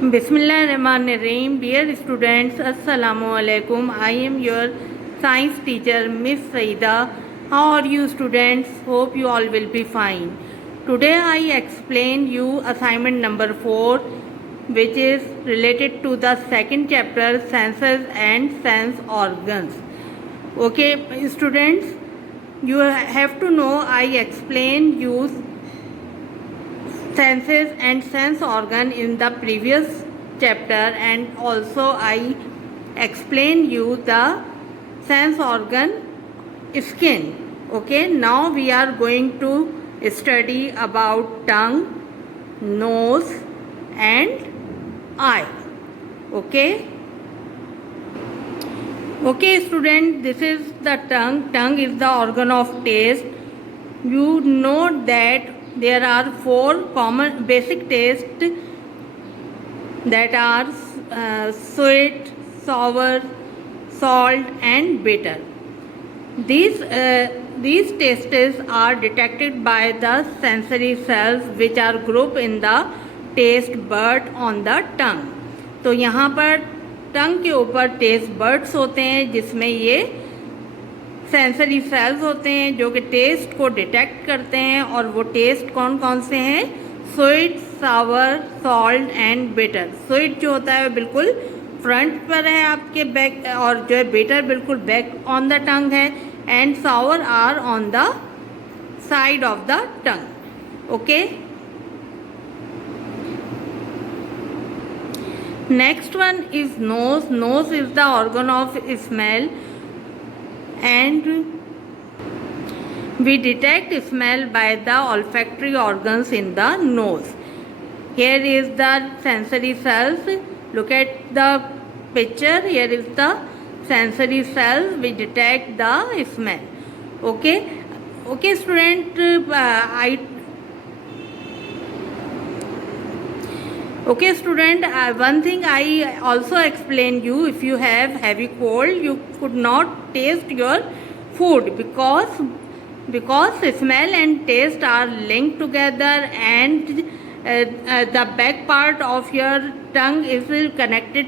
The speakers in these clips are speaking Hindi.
Bismillahirrahmanirrahim. Dear students, Assalamu alaikum. I am your science teacher, Miss Saida. How are you students? Hope you all will be fine. Today I explain you assignment number 4, which is related to the second chapter, senses and sense organs. Okay students, you have to know I explain you senses and sense organ in the previous chapter, and also I explain you the sense organ skin. Okay, now we are going to study about tongue, nose and eye. Okay student, this is the tongue is the organ of taste. You know that there are 4 common basic tastes, that are sweet, sour, salt and bitter. These tastes are detected by the sensory cells which are grouped in the taste bud on the tongue. तो यहाँ पर टंग के ऊपर टेस्ट बर्ड्स होते हैं, जिसमें ये सेंसरी सेल्स होते हैं जो कि टेस्ट को डिटेक्ट करते हैं। और वो टेस्ट कौन कौन से हैं? Sweet, sour, salt and bitter. Sweet जो होता है वो बिल्कुल फ्रंट पर है आपके बैक, और जो है बिटर बिल्कुल बैक ऑन द टंग है, and sour are on the side of the tongue. Okay, next one is nose. Nose is the organ of smell, and we detect smell by the olfactory organs in the nose. Here is the sensory cells. Look at the picture. Here is the sensory cells. We detect the smell. Okay student, one thing I also explained you, if you have heavy cold, you could not taste your food because smell and taste are linked together, and the back part of your tongue is connected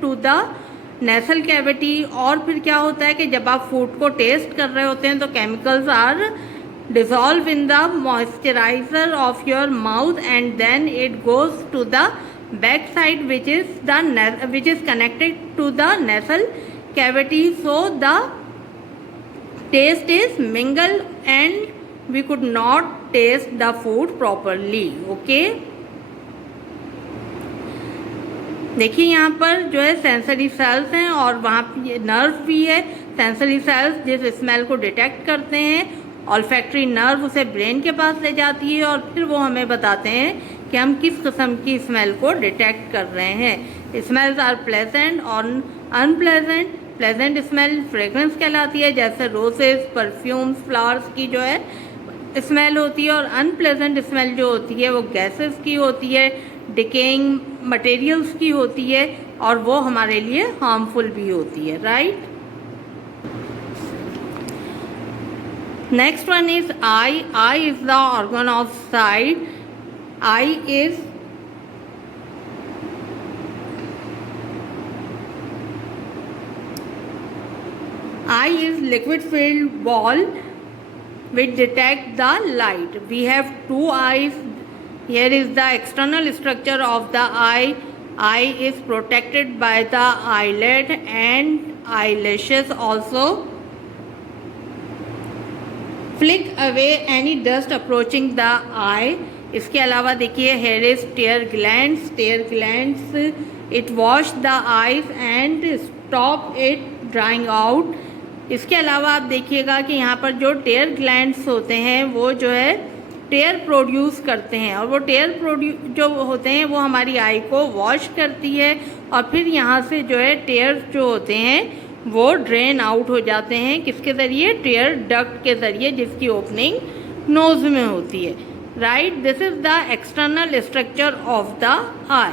to the nasal cavity. और फिर क्या होता है कि जब आप फूड को टेस्ट कर रहे होते हैं तो chemicals are dissolve in the moisturizer of your mouth, and then it goes to the back side which is connected to the nasal cavity. So the taste is mingled and we could not taste the food properly. Okay, देखिए यहाँ पर जो है सेंसरी सेल्स हैं और वहाँ पे नर्व भी है. सेंसरी सेल्स जिस स्मेल को डिटेक्ट करते हैं, ऑल्फैक्टरी नर्व उसे ब्रेन के पास ले जाती है और फिर वो हमें बताते हैं कि हम किस किस्म की स्मेल को डिटेक्ट कर रहे हैं. स्मेल्स आर प्लेजेंट और अनप्लेजेंट. प्लेजेंट स्मेल फ्रेग्रेंस कहलाती है, जैसे रोजेस, परफ्यूम्स, फ्लावर्स की जो है स्मेल होती है, और अनप्लेजेंट स्मेल जो होती है वो गैसेस की होती है, डिकेइंग मटेरियल्स की होती है, और वो हमारे लिए हार्मफुल भी होती है. Right. Next one is eye. Eye is the organ of sight. Eye is liquid filled ball which detect the light. We have 2 eyes. Here is the external structure of the eye. Eye is protected by the eyelid and eyelashes also. Flick away any dust approaching the eye. इसके अलावा देखिए here is tear glands. Tear glands it wash the eyes and stop it drying out. इसके अलावा आप देखिएगा कि यहाँ पर जो टेयर ग्लैंड्स होते हैं वो जो है टेयर प्रोड्यूस करते हैं, और वो टेयर जो होते हैं वो हमारी आई को वॉश करती है, और फिर यहाँ से जो है टेयर जो होते हैं वो ड्रेन आउट हो जाते हैं. किसके ज़रिए? टेयर डक्ट के ज़रिए, जिसकी ओपनिंग नोज़ में होती है. Right. This is the external structure of the eye.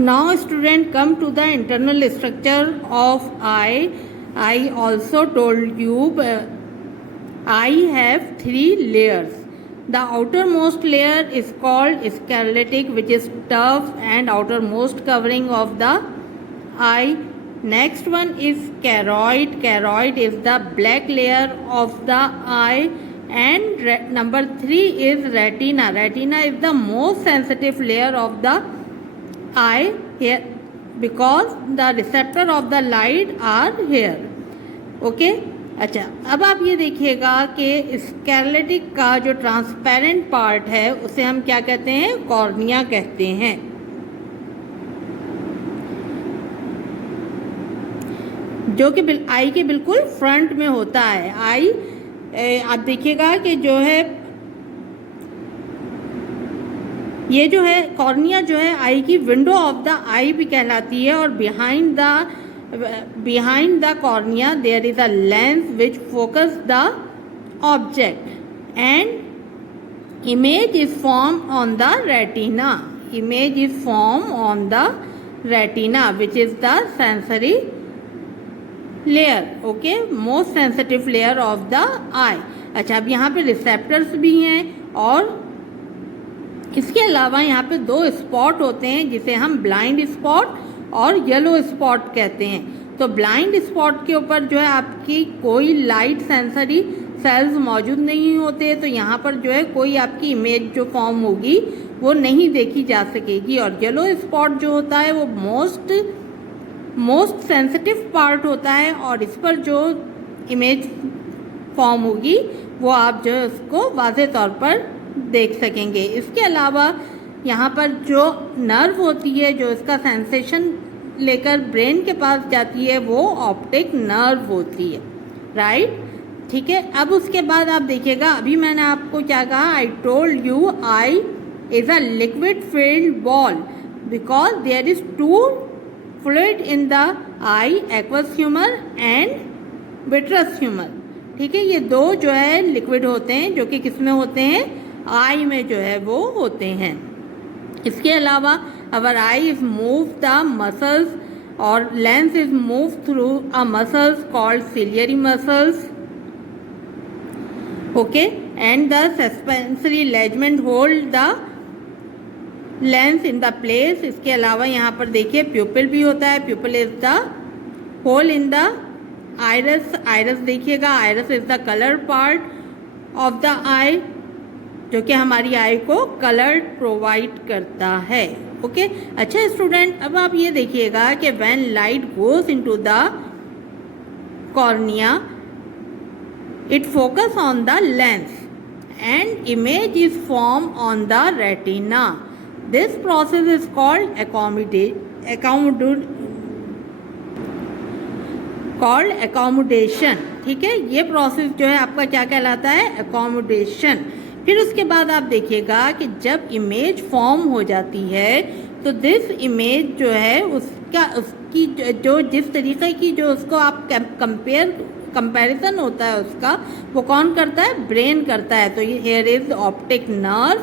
Now student, come to the internal structure of eye. I also told you eye have three layers. The outermost layer is called sclerotic, which is tough and outermost covering of the eye. Next one is choroid. Choroid is the black layer of the eye. And number 3 is retina. Retina is the most sensitive layer of the eye here, because the receptor of the light are here. Okay अच्छा, अब आप ये देखिएगा कि स्केलेटिक का जो ट्रांसपेरेंट पार्ट है उसे हम क्या कहते हैं? कॉर्निया कहते हैं. जो कि आई के बिल्कुल फ्रंट में होता है. आई आप देखिएगा कि जो है ये जो है कॉर्निया जो है आई की विंडो ऑफ द आई भी कहलाती है. और behind the cornea there is a lens which focus the object, and image is formed on the retina. Image is formed on the retina, which is the sensory layer. Okay, most sensitive layer of the eye. अच्छा, अब यहाँ पे रिसेप्टर्स भी हैं और इसके अलावा यहाँ पे 2 स्पॉट होते हैं जिसे हम ब्लाइंड स्पॉट और येलो स्पॉट कहते हैं. तो ब्लाइंड स्पॉट के ऊपर जो है आपकी कोई लाइट सेंसरी सेल्स मौजूद नहीं होते, तो यहाँ पर जो है कोई आपकी इमेज जो फॉर्म होगी वो नहीं देखी जा सकेगी. और येलो स्पॉट जो होता है वो मोस्ट सेंसिटिव पार्ट होता है और इस पर जो इमेज फॉर्म होगी वो आप जो है उसको वाज़ेह तौर पर देख सकेंगे. इसके अलावा यहाँ पर जो नर्व होती है जो इसका सेंसेशन लेकर ब्रेन के पास जाती है वो ऑप्टिक नर्व होती है. राइट, ठीक है. अब उसके बाद आप देखिएगा, अभी मैंने आपको क्या कहा? I told you eye is a liquid filled ball because there is 2 fluid in the eye, aqueous humour and vitreous humour. ठीक है, ये 2 जो है लिक्विड होते हैं जो कि किस में होते हैं? आई में जो है वो होते हैं. इसके अलावा our eye is move the muscles और lens is move through a muscles called ciliary muscles. Okay, and the suspensory ligament hold the lens in the place. इसके अलावा यहाँ पर देखिए प्यूपिल भी होता है. Pupil is the hole in the iris. Iris देखिएगा, iris is the colour part of the eye जो कि हमारी आई को कलर प्रोवाइड करता है. ओके, अच्छा स्टूडेंट, अब आप ये देखिएगा कि when light goes into the cornea it focus on the lens and image is form on the retina. This process is called accommodation. ठीक है, ये प्रोसेस जो है आपका क्या कहलाता है? एकोमोडेशन. फिर उसके बाद आप देखिएगा कि जब इमेज फॉर्म हो जाती है तो दिस इमेज जो है उसकी जो जिस तरीके की जो उसको आप कंपैरिजन होता है उसका, वो कौन करता है? ब्रेन करता है. तो ये here is optic nerve.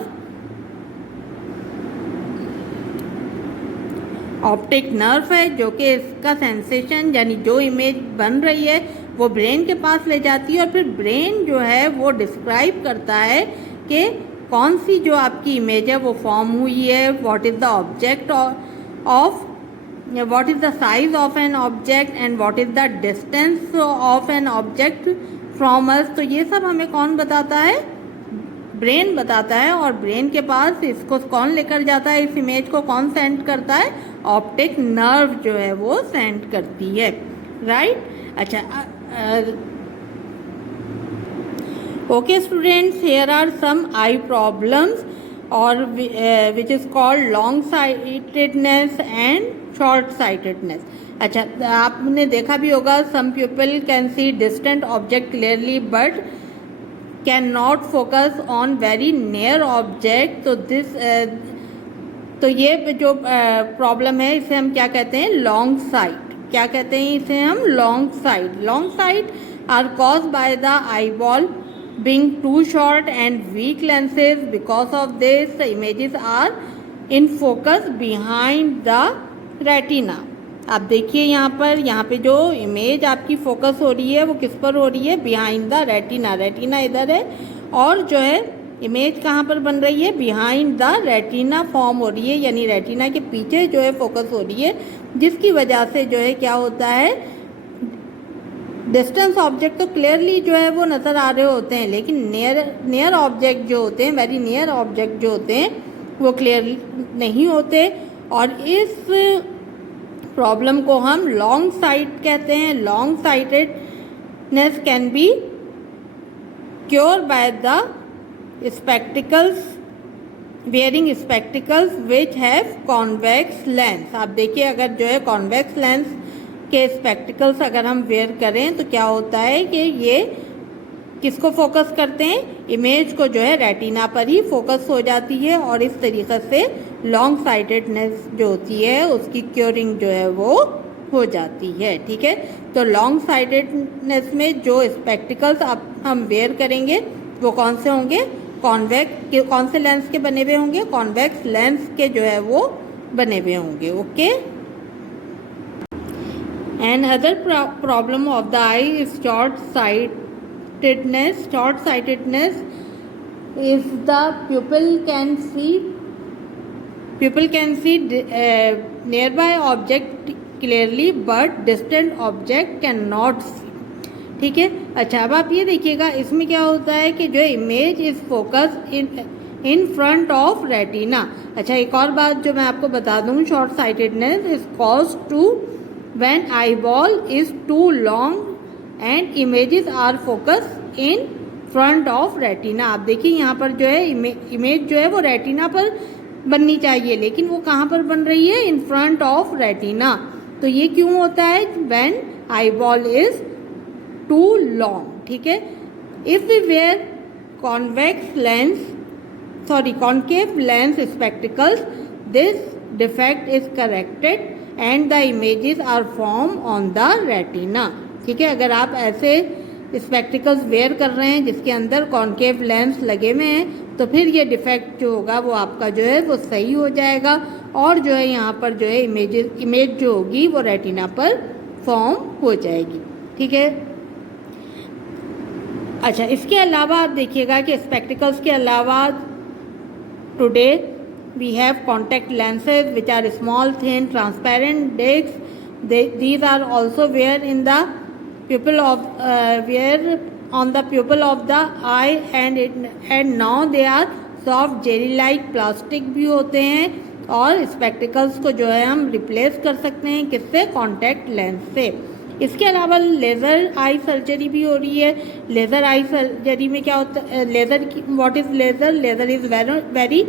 Optic nerve है जो कि इसका सेंसेशन यानी जो इमेज बन रही है वो ब्रेन के पास ले जाती है और फिर ब्रेन जो है वो डिस्क्राइब करता है कि कौन सी जो आपकी इमेज है वो फॉर्म हुई है, what is the object of, what is the size of an object and what is the distance of an object from us. तो ये सब हमें कौन बताता है? ब्रेन बताता है. और ब्रेन के पास इसको कौन लेकर जाता है? इस इमेज को कौन सेंड करता है? ऑप्टिक नर्व जो है वो सेंड करती है. राइट, अच्छा. Okay students, here are some eye problems or which is called long sightedness and short sightedness. अच्छा, आपने देखा भी होगा some people can see distant object clearly but cannot focus on very near object. तो ये जो प्रॉब्लम है इसे हम क्या कहते हैं? Long sight. क्या कहते हैं इसे हम? Long sight. Long sight are cause by the eyeball being too short and weak lenses. Because of this the images are in focus behind the retina. आप देखिए यहाँ पे जो इमेज आपकी फोकस हो रही है वो किस पर हो रही है, बिहाइंड द रेटिना। रेटिना इधर है और जो है इमेज कहाँ पर बन रही है, बिहाइंड द रेटिना फॉर्म हो रही है, यानी रेटिना के पीछे जो है फोकस हो रही है, जिसकी वजह से जो है क्या होता है, डिस्टेंस ऑब्जेक्ट तो क्लियरली जो है वो नज़र आ रहे होते हैं, लेकिन नियर ऑब्जेक्ट जो होते हैं, वेरी नियर ऑब्जेक्ट जो होते हैं वो क्लियर नहीं होते। और इस प्रॉब्लम को हम लॉन्ग साइट कहते हैं। Long sightedness can be cure by the spectacles, wearing spectacles which have convex lens. आप देखिए अगर जो है कॉन्वेक्स लेंस के स्पेक्टिकल्स अगर हम वेयर करें तो क्या होता है कि ये किसको फोकस करते हैं, इमेज को जो है रेटिना पर ही फोकस हो जाती है और इस तरीक़े से लॉन्ग साइटेडनेस जो होती है उसकी क्योरिंग जो है वो हो जाती है। ठीक है, तो लॉन्ग साइटेडनेस में जो स्पेक्टिकल्स अब हम वेयर करेंगे वो कौन से होंगे, कौन से लेंस के बने हुए होंगे, कॉन्वेक्स लेंस के जो है वो बने हुए होंगे। Okay, and other problem of the I is short sightedness. Short sightedness is the pupil can see nearby object clearly but distant object cannot see. ठीक है, अच्छा अब आप ये देखिएगा इसमें क्या होता है कि जो image is focus in front of retina. अच्छा एक और बात जो मैं आपको बता दूं, short sightedness is cause to when eyeball is too long and images are focus in front of retina. आप देखिए यहाँ पर जो है इमेज जो है वो रेटिना पर बननी चाहिए, लेकिन वो कहाँ पर बन रही है, इन फ्रंट ऑफ रेटिना। तो ये क्यों होता है, when eyeball is too long. ठीक है, if we wear concave lens spectacles, this defect is corrected and the images are formed on the retina. ठीक है, अगर आप ऐसे स्पेक्टिकल्स वेयर कर रहे हैं जिसके अंदर कॉन्केव लेंस लगे हुए हैं तो फिर ये डिफेक्ट जो होगा वो आपका जो है वो सही हो जाएगा और जो है यहाँ पर जो है इमेज जो होगी वो रेटिना पर फॉर्म हो जाएगी। ठीक है, अच्छा इसके अलावा आप देखिएगा कि स्पेक्टिकल्स के अलावा today we have contact lenses which are small thin transparent disc. these are also wear in the pupil of wear on the pupil of the eye and now they are soft jelly like plastic भी होते हैं और स्पेक्टिकल्स को जो है हम रिप्लेस कर सकते हैं किससे, कॉन्टैक्ट लेंस से। इसके अलावा लेज़र आई सर्जरी भी हो रही है। लेज़र आई सर्जरी में क्या होता है, laser what is laser, laser is very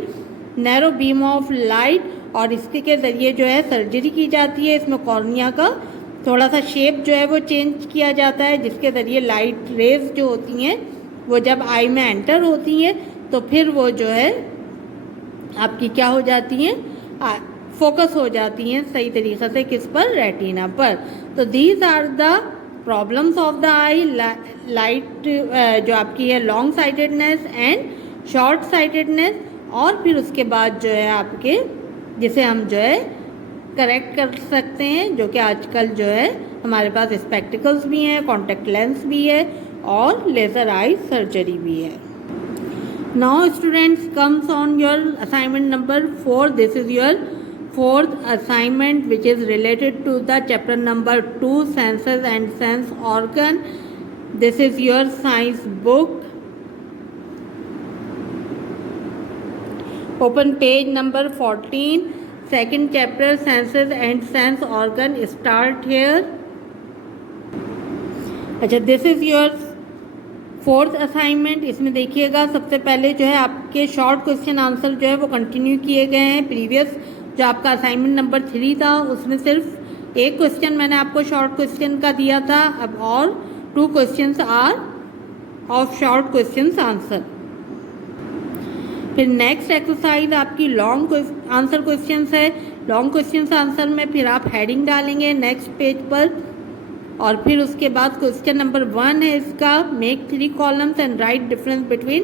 narrow beam of light और इसके ज़रिए जो है सर्जरी की जाती है। इसमें कॉर्निया का थोड़ा सा शेप जो है वो चेंज किया जाता है जिसके ज़रिए लाइट रेज जो होती हैं वो जब आई में एंटर होती हैं तो फिर वो जो है आपकी क्या हो जाती हैं, फोकस हो जाती हैं सही तरीक़े से किस पर, रेटिना पर। तो these are the problems of the eye, light जो आपकी है long sightedness and short sightedness, और फिर उसके बाद जो है आपके जिसे हम जो है करेक्ट कर सकते हैं, जो कि आजकल जो है हमारे पास स्पेक्टिकल्स भी हैं, कॉन्टैक्ट लेंस भी है और लेज़र आई सर्जरी भी है। Now students comes on your assignment number 4. This is your 4th assignment which is related to the chapter number 2 senses and sense organ. This is your science book. Open page number 14. Second chapter senses and sense organ. Start here. अच्छा, this is your 4th assignment. इसमें देखिएगा सबसे पहले जो है आपके शॉर्ट क्वेश्चन आंसर जो है वो कंटिन्यू किए गए हैं। प्रीवियस जो आपका असाइनमेंट नंबर 3 था उसमें सिर्फ एक क्वेश्चन मैंने आपको शॉर्ट क्वेश्चन का दिया था, अब और 2 questions are of short questions answer. फिर नेक्स्ट एक्सरसाइज आपकी लॉन्ग आंसर क्वेश्चंस है। लॉन्ग क्वेश्चंस आंसर में फिर आप हेडिंग डालेंगे नेक्स्ट पेज पर और फिर उसके बाद क्वेश्चन नंबर 1 है इसका, make 3 columns and write difference between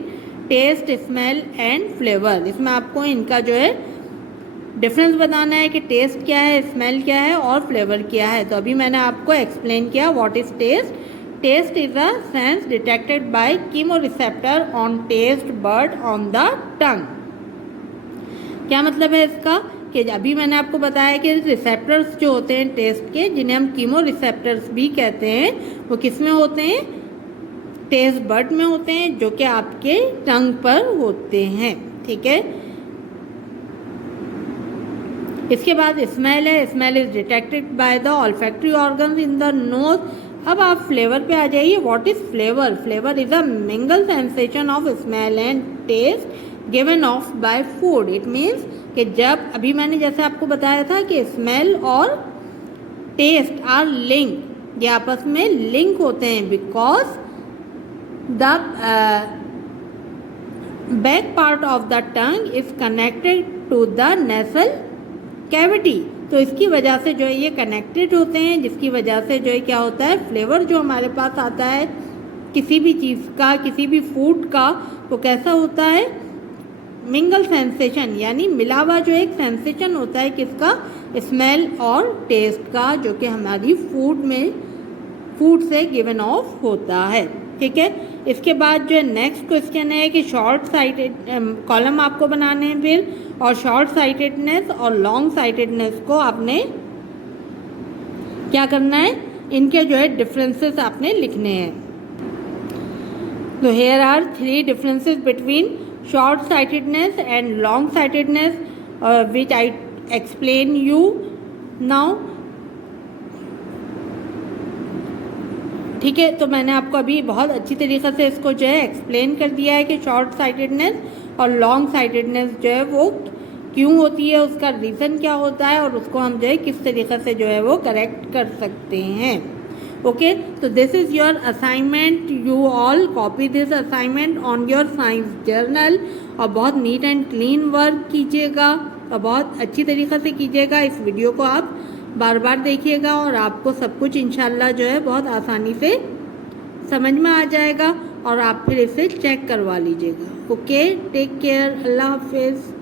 taste, smell and flavour. इसमें आपको इनका जो है डिफरेंस बताना है कि टेस्ट क्या है, स्मेल क्या है और फ्लेवर क्या है। तो अभी मैंने आपको एक्सप्लेन किया what is taste. Taste is a sense detected by chemoreceptor on taste bud on the tongue. क्या मतलब है इसका कि अभी मैंने आपको बताया कि रिसेप्टर्स जो होते हैं टेस्ट के, जिन्हें हम कीमो रिसेप्टर्स भी कहते हैं, वो किस में होते हैं, टेस्ट बड में होते हैं, जो कि आपके टंग पर होते हैं। ठीक है, इसके बाद स्मेल है। Smell is detected by the olfactory organs in the nose. अब आप फ्लेवर पे आ जाइए। What is flavour? Flavour is a mingle sensation of smell and taste given off by food. It means कि जब अभी मैंने जैसे आपको बताया था कि स्मेल और टेस्ट आर लिंक, ये आपस में लिंक होते हैं because the back part of the tongue is connected to the nasal cavity. तो इसकी वजह से जो है ये कनेक्टेड होते हैं, जिसकी वजह से जो है क्या होता है, फ्लेवर जो हमारे पास आता है किसी भी चीज़ का, किसी भी फूड का, वो कैसा होता है, मिंगल सेंसेशन, यानी मिला हुआ जो एक सेंसेशन होता है किसका, स्मेल और टेस्ट का, जो कि हमारी फूड से गिवन ऑफ होता है। ठीक है, इसके बाद जो है नेक्स्ट क्वेश्चन है कि शॉर्ट साइटेड कॉलम आपको बनाने हैं फिर, और शॉर्ट साइटेडनेस और लॉन्ग साइटेडनेस को आपने क्या करना है, इनके जो है डिफरेंसेस आपने लिखने हैं। तो here are 3 differences between short sightedness and long sightedness which I explain you now। ठीक है, तो मैंने आपको अभी बहुत अच्छी तरीक़े से इसको जो है एक्सप्लेन कर दिया है कि शॉर्ट साइटेडनेस और लॉन्ग साइटेडनेस जो है वो क्यों होती है, उसका रीज़न क्या होता है, और उसको हम जो है किस तरीक़े से जो है वो करेक्ट कर सकते हैं। ओके, तो this is your assignment. You all copy this assignment on your science journal, और बहुत नीट एंड क्लीन वर्क कीजिएगा और बहुत अच्छी तरीक़े से कीजिएगा। इस वीडियो को आप बार बार देखिएगा और आपको सब कुछ इंशाल्लाह जो है बहुत आसानी से समझ में आ जाएगा, और आप फिर इसे चेक करवा लीजिएगा। ओके, टेक केयर, अल्लाह हाफिज़।